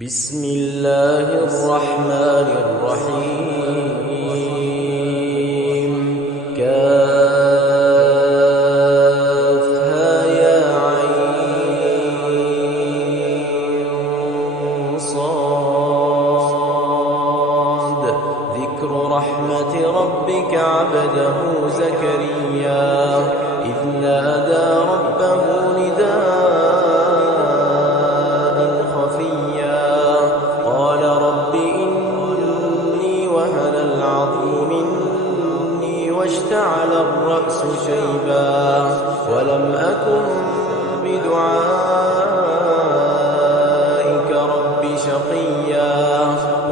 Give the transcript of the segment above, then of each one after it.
بسم الله الرحمن الرحيم كافها يا عين صاد ذكر رحمة ربك عبده زكريا إذ نادى ربه نداء خفيا قال رب إني وهن العظم مني واشتعل الرأس شيبا ولم أكن بدعائك رب شقيا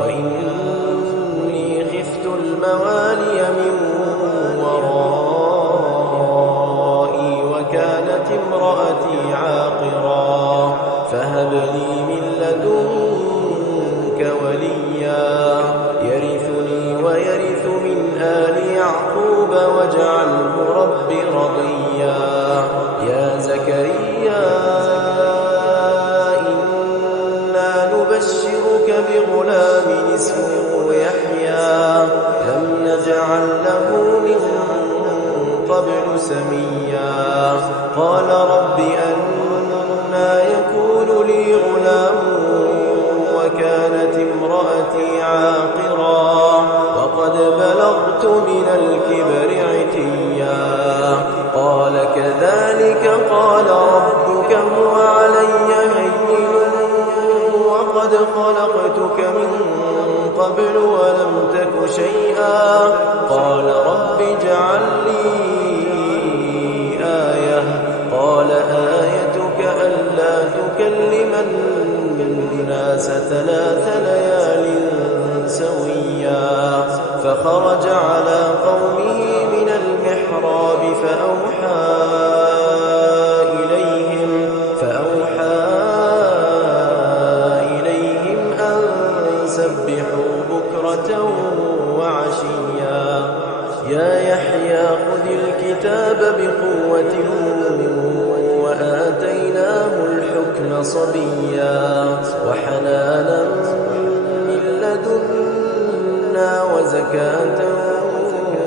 وإني خفت الموالي من ورائي وكانت امرأتي عاقرا فهب لي من لدنك وليا يرثني ويرث من آل يعقوب واجعله رب رضيا يا زكريا إنا نبشرك بغلام اسمه يحيى لم نجعل له من قبل سميا قال رب أنى يكون لي غلام وكانت امرأتي عاقرا وقد بلغت من الكبر عتيا قال كذلك قال ربك هو علي هين وقد خلقتك من قبل ولم تك شيئا قال رب اجعل لي آية قال آيتك ألا تكلم الناس 3 ليال سويا فخرج على قومه من المحراب فأوحى إليهم أن سبحوا بكرة وعشيا يا يحيى خذ الكتاب بقوة وآتيناه الحكم صبيا وحنانا من لدنا وزكاة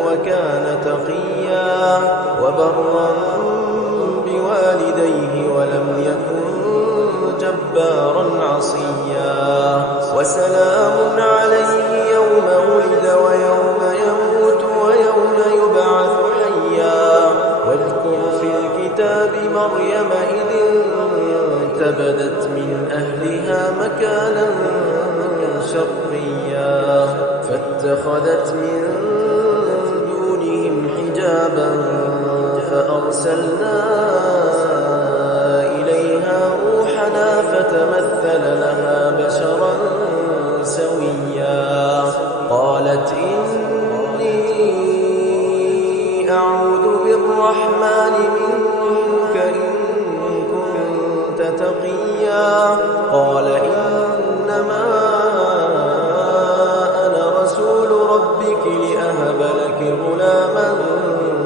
وكان تقيا وبرا بوالديه ولم يكن جبارا عصيا وسلام عليه يوم ولد ويوم يموت ويوم يبعث حيا واذكر في الكتاب مريم إذ انتبذت من أهلها مكانا شرقيا فاتخذت من دونهم حجابا فأرسلنا إليها روحنا فتمثل لها بشرا سويا قالت إني أعوذ بالرحمن منك إن كنت تقيا قال إنما أنا رسول ربك لأهب لك غلاما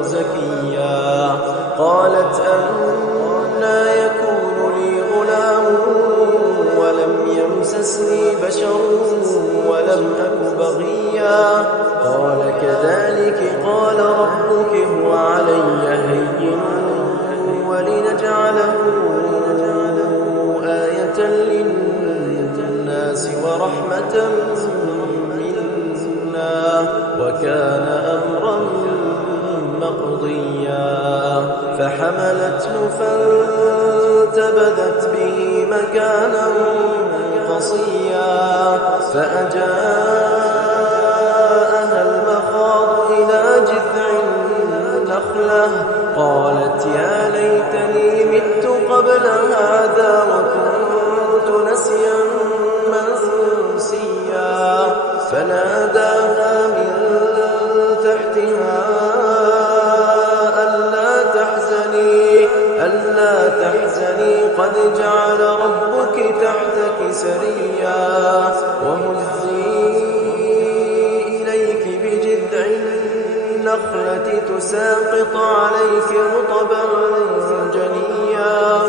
زكيا قالت أنى يكون لي غلام ولم يمسسني بشر ولم أك بغيا قال كذلك قال ربك هو علي هين ولنجعله آية للناس ورحمة منا وكان أمرا مقضيا فحملته فانتبذت به مكانا قصيا فأجاءها المخاض إلى جذع النخلة قالت يا ليتني مت قبل هذا وكنت نسيا منسيا فناداها من تحتها ألا تحزني قد جعل ربك تحتك سريا وهزي إليك بجذع النخلة تساقط عليك رطبا جنيا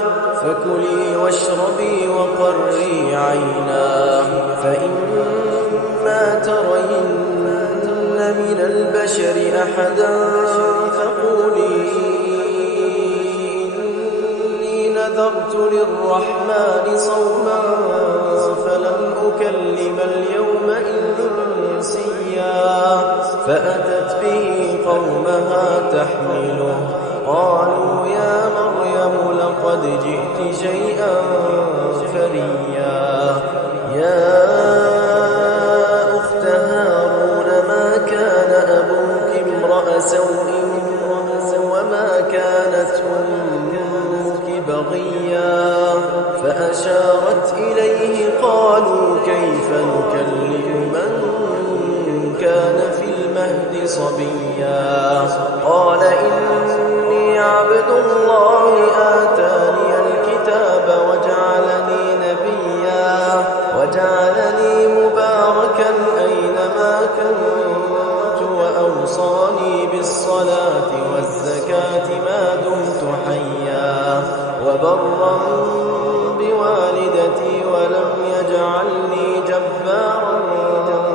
فكلي واشربي وقري عينا أحدا فقولي إني نذرت للرحمن صوما فلن أكلم اليوم إنسيا فأتت به قومها تحمله قالوا يا مريم لقد جئت شيئا فريا يا أخت هارون ما كان أبوك امرأ سوء وما كانت أمك بغيا فأشارت إليه قالوا كيف نكلم من كان في المهد صبيا قال إني عبد الله آتاني الكتاب وجعلني مباركا أينما كنت وأوصاني بالصلاة والزكاة ما دمت حيا وبرا بوالدتي ولم يجعلني جبارا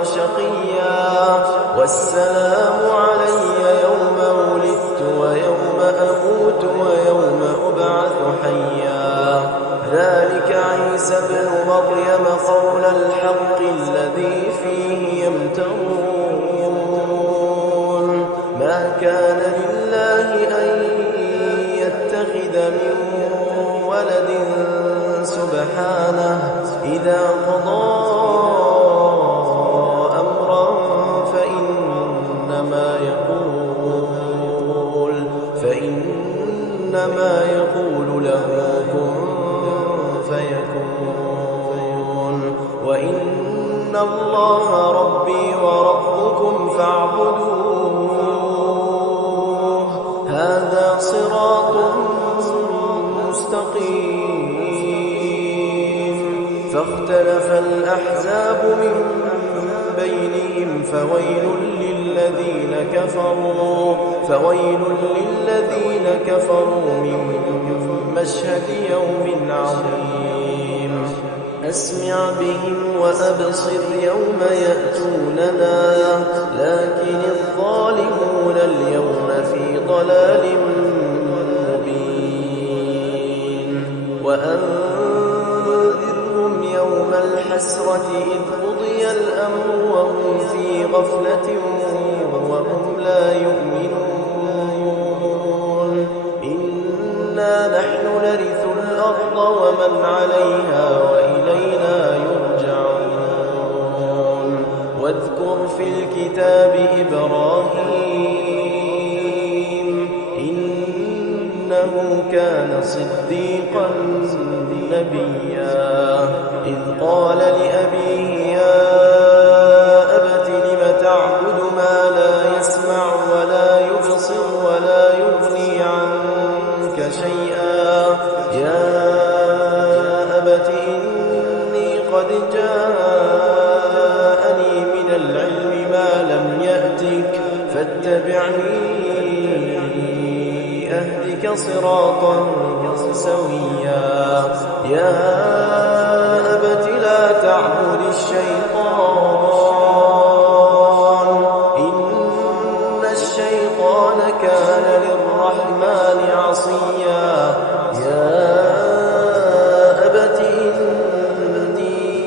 شقيا والسلام علي يوم ولدت ويوم أموت ويوم أبعث حيا ذلك عيسى ابن مريم قول الحق الذي فيه يمترون ما كان لله أن يتخذ من ولد سبحانه إذا قضى أمرا فإنما يقول له كن فيكون وإن الله ربي وربكم فاعبدوه هذا صراط مستقيم فاختلف الأحزاب من بينهم فويل للذين كفروا من مشهد يوم عظيم أسمع بهم وأبصر يوم يأتوننا لكن الظالمون اليوم في ضلال مبين وأنذرهم يوم الحسرة إذ قضي الأمر وهم في غفلة وهم لا يؤمنون إنا نحن نرث الأرض ومن عليها وإلينا يرجعون واذكر في الكتاب إبراهيم إنه كان صديقا نبيا إذ قال لأبيه يا أبت لم تعبد ما لا يسمع ولا يبصر ولا يغني عنك شيئا يا أبت إني قد جاءني من العلم ما لم يأتك فاتبعني أهدك صراطا سويا يا أبت لا تعبد الشيطان إن الشيطان كان للرحمن عصيا يا أبت إني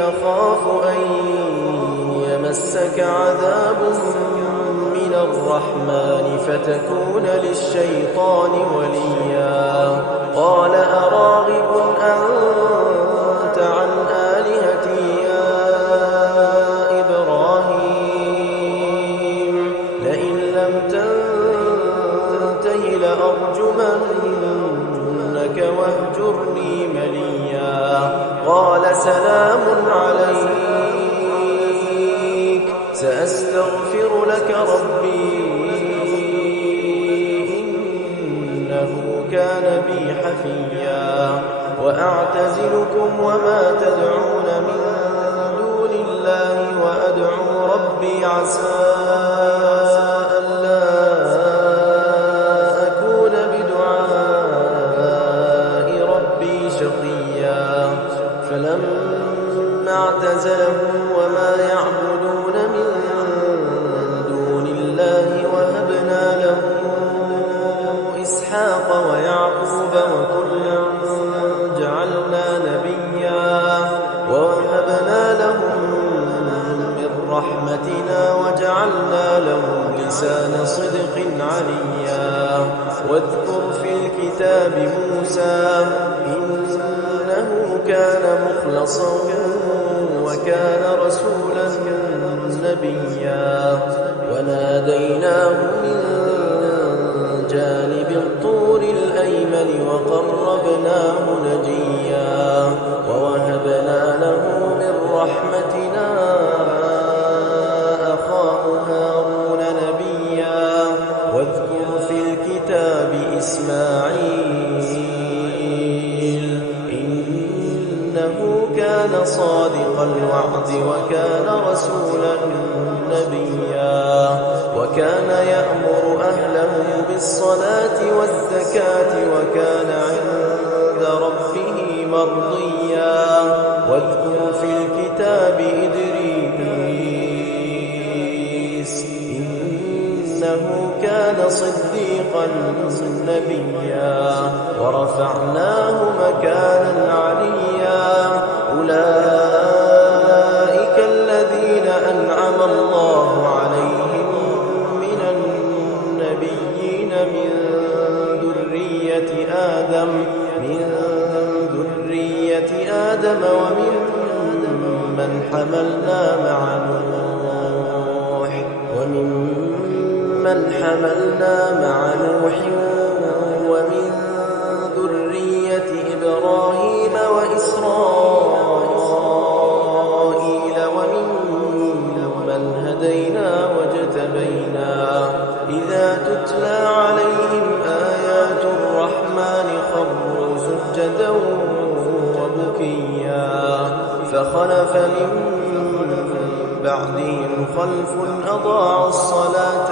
أخاف أن يمسك عذاب من الرحمن فتكون للشيطان وليا قال أراغب أنت عن آلهتي يا إبراهيم لئن لم تنته لأرجمنك واهجرني مليا قال سلام عليك سأستغفر لك ربي إنه كان بي حفيا وأعتزلكم وما تدعون من دون الله وأدعو ربي عسى ألا أكون بدعاء ربي شقيا فلما اعتزلهم وما يعبدون من دون رحمتنا وجعلنا له لسان صدق عليا. واذكر في الكتاب موسى إنه كان مخلصا وكان رسولا نبيا. وناديناه من جانب الطور الأيمن وقربناه نجيا. ووهبنا له من رحمتنا أخاه هارون نبيا. واذكر في الكتاب إسماعيل إنه كان صادق الوعد وكان رسولا نبيا. وكان يأمر أهله بالصلاة والزكاة وكان عند ربه مرضيا. واذكر في الكتاب إدريس إنه كان صديقا نبيا. ورفعناه مكانا عليا. أولئك الذين أنعم الله عليهم من النبيين من ذرية آدم وممن حملنا مع نوح ومن ذرية إبراهيم وإسرائيل وممن هدينا واجتبينا. إذا تتلى عليهم آيات الرحمن خروا سجدا وبكيا. فخلف من بعدهم خلف أضاعوا الصلاة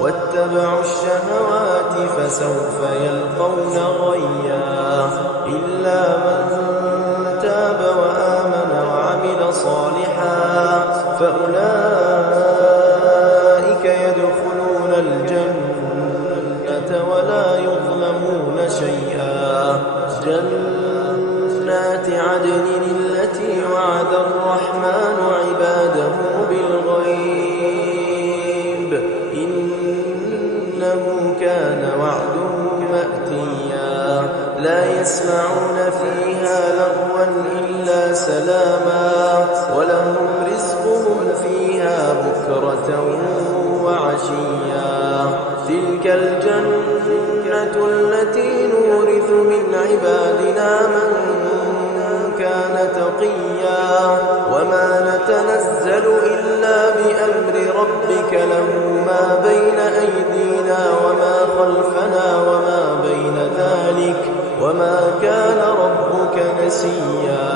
واتبعوا الشهوات فسوف يلقون غيا. إلا من تاب وآمن وعمل صالحا فأولئك يدخلون الجنة ولا يظلمون شيئا. جنات عدن التي وعد الرحمن عباده بالغيب إنه كان وعده مأتيا. لا يسمعون فيها لغوا إلا سلاما ولهم رزقهم فيها بكرة وعشيا. تلك الجنة التي نورث من عبادنا من كان تقيا. وما نتنزل إلا بأمر ربك له ما بين أيدينا وما خلفنا وما بين ذلك وما كان ربك نسيا.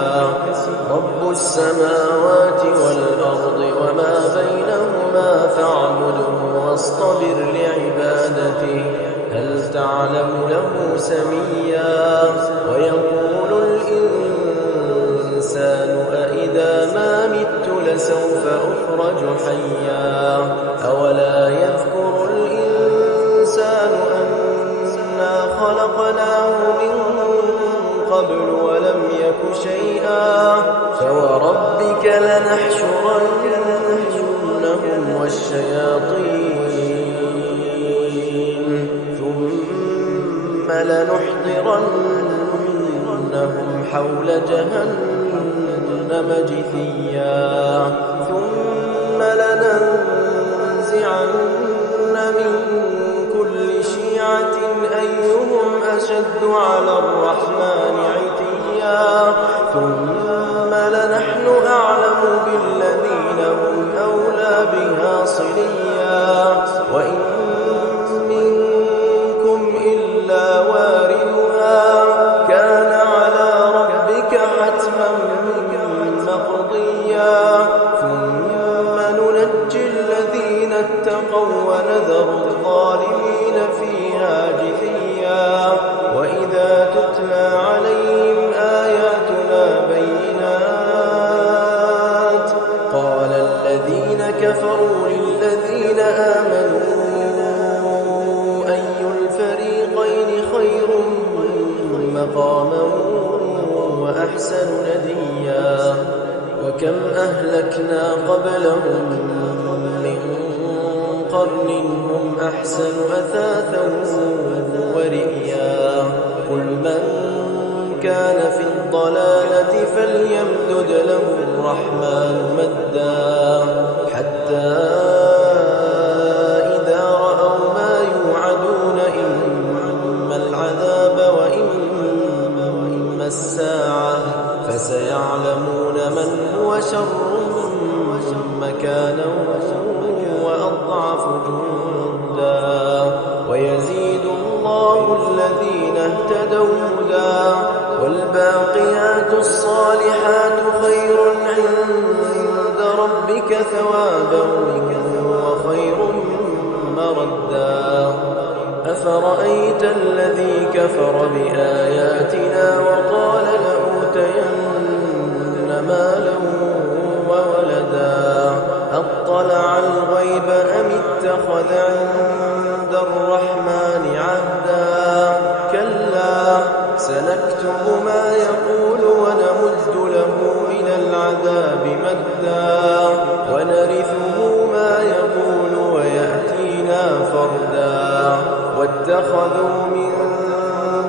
رب السماوات والأرض وما بينهما فاعبده واصطبر لعبادته هل تعلم له سميا. ويقول الإنسان أإذا ما مت لسوف أخرج حيا. أولا يذكر الإنسان أنا خلقناه من قبل ولم يك شيئا. فوربك لنحشرنهم والشياطين ثم لنحضرنهم حول جهنم جثيا. ثم لننزعن من كل شيعة أيهم أشد على الرحمن عتيا. ثم لنحن أعلم بالذين هم أولى بها صليا. وإن منكم إلا واردها كان على ربك حتما مقضيا. ثم ننجي الذين اتقوا ونذر الظالمين فيها جثيا. وإذا تتلى عليهم آياتنا بينات قال الذين كفروا للذين آمنوا أي الفريقين خير مقاما وأحسن نديا. وكم أهلكنا قبلهم من قرن هم أحسن أثاثا ورئيا قل من كان في الضلالة فليمدد له الرحمن مدا حتى إذا رأوا ما يوعدون إما العذاب وإما الساعة فسيعلمون من هو شر مكانا وأضعف جندا ويزيد الله الذين اهتدوا هدى والباقيات الصالحات خير عند ربك ثوابا وخير مردا أفرأيت الذي كفر بآياتنا وقال لأوتين مالا وولدا أطلع الغيب أم اتخذ عند الرحمن عهدا كلا سنكتب ما يقول ونمد له من العذاب مدا ونرثه ما يقول ويأتينا فردا واتخذوا من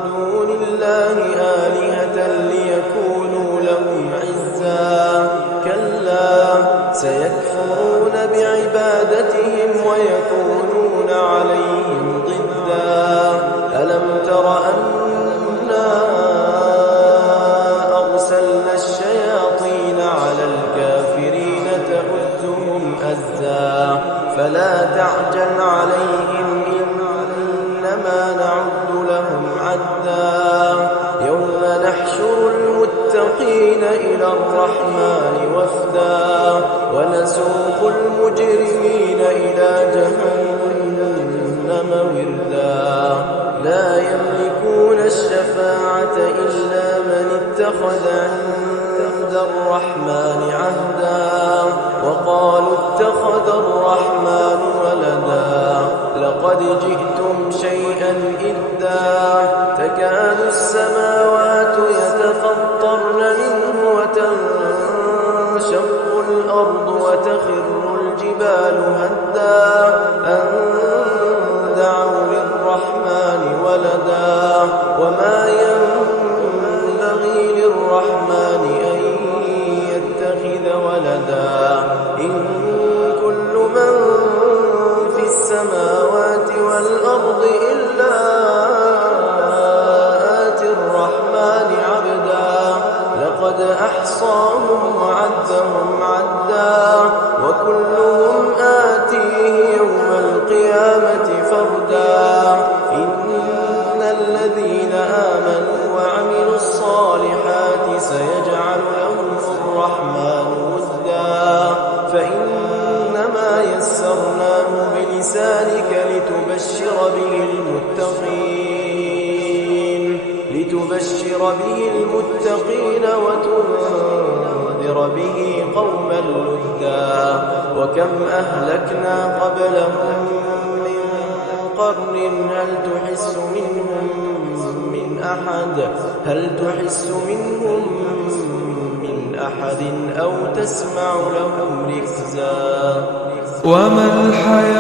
دون الله آلهة ليكونوا لهم عزا كلا سيكفرون بعبادتهم ويكونون عليهم ضدا ألم تر أنا أرسلنا الشياطين على الكافرين تؤذهم أزا فلا تعجل عليهم إنما نعد لهم عدا يوم نحشر المتقين إلى الرحمن وفدا ونسوق المجرمين إلى جهنم وردا لا يملكون الشفاعة إلا من اتخذ عند الرحمن عهدا وقالوا اتخذ الرحمن ولدا لقد جئتم شيئا إدا تكاد السماوات يتفطرن منه وتنشق الأرض وتخر الجبال هدا أن دعوا للرحمن ولدا وما ينبغي للرحمن أن يتخذ ولدا إن كل من في السماوات والأرض إلا آتي الرحمن عبدا لقد أحصاهم وعدهم عدا وكلهم آتيه يوم القيامة فردا إن الذين آمنوا وعملوا الصالحات سيجعل لهم الرحمن ودا فإنما يسرناه بلسانك لتبشر به المتقين وتنذر به قوما لدا وكم أهلكنا قبلهم من قرن هل تحس منهم من أحد أو تسمع لهم ركزا وما الحياة